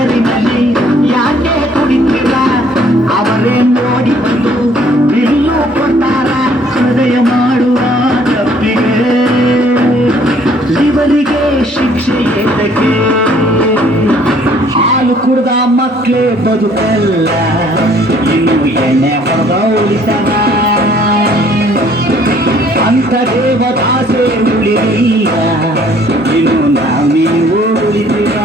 ಹೆಸರಿನಲ್ಲಿ ಯಾಕೆ ಕುಡಿತೀರ? ಅವರೇ ನೋಡಿ ಬಂದು ಬಿಲ್ಲು ಕೊಟ್ಟಾರ ಹೃದಯ ಮಾಡುವ ತಪ್ಪಿಗೆ. ಇವರಿಗೆ ಶಿಕ್ಷೆ ಏತಕ್ಕೆ? ಹಾಲು ಕುಡ್ದ ಮಕ್ಕಳೇ ಬದುಕಲ್ಲ, ಇನ್ನು ಎಣ್ಣೆ ಹೊಡೆದ ಉಳಿತಾರ. ಅಂತ ದೇವದಾಸೆ ಉಳಿದೀರ, ಇನ್ನು ನೀವು ಉಳಿತೀರ.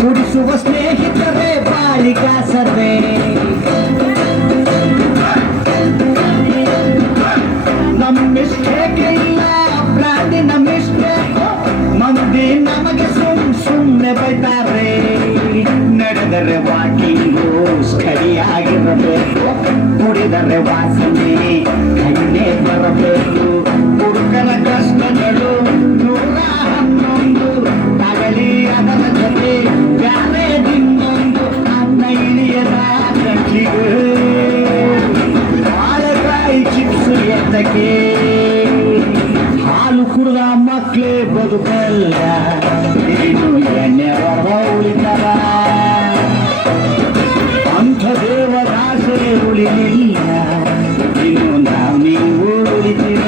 ಕುಡಿಸುವ ಸ್ನೇಹಿತರೇ ಬಾಳಿಗಾಸರೇ, ನಮ್ಮಿಷ್ಟೇಕೆ ಇಲ್ಲ ಬ್ರಾಂಡಿನ ಮಿಸ್ಟೇಕ್. ಮಂದಿ ನಮಗೆ ಸುಮ್ಮನೆ ಬೈತಾರೆ. ನಡೆದರೆ ವಾಕಿಂಗು ಸ್ಟಡಿಯಾಗಿರಬೇಕು, ಕುಡಿದರೆ ವಾಸನೆ ಕಣ್ಣೇ ಬರಬೇಕು. ಹುಡುಕನ ಕಷ್ಟಗಳು 111 ತಗಲಿ ಅದರ ಜೊತೆ ಬ್ಯಾರೆ ದಿನ್ನೊಂದು ಅನ್ನ ಇಳಿಯದ ಕಟ್ಟಿಗೆ. ಬಾಳೆಕಾಯಿ ಚಿಪ್ಸು ಎತ್ತಕ್ಕೆ, ಹಾಲು ಕುಡಿದ ಮಕ್ಕಳೇ ಬದುಕಲ್ಲ, ಇನ್ನು ಎಣ್ಣೆ ಹೊರ ಉಳಿತಾರ. ಅಂಥ ದೇವದಾಸೆ ಉಳಿಲಿಲ್ಲ, ಇನ್ನು ನೀವು ಉಳಿತೀರ.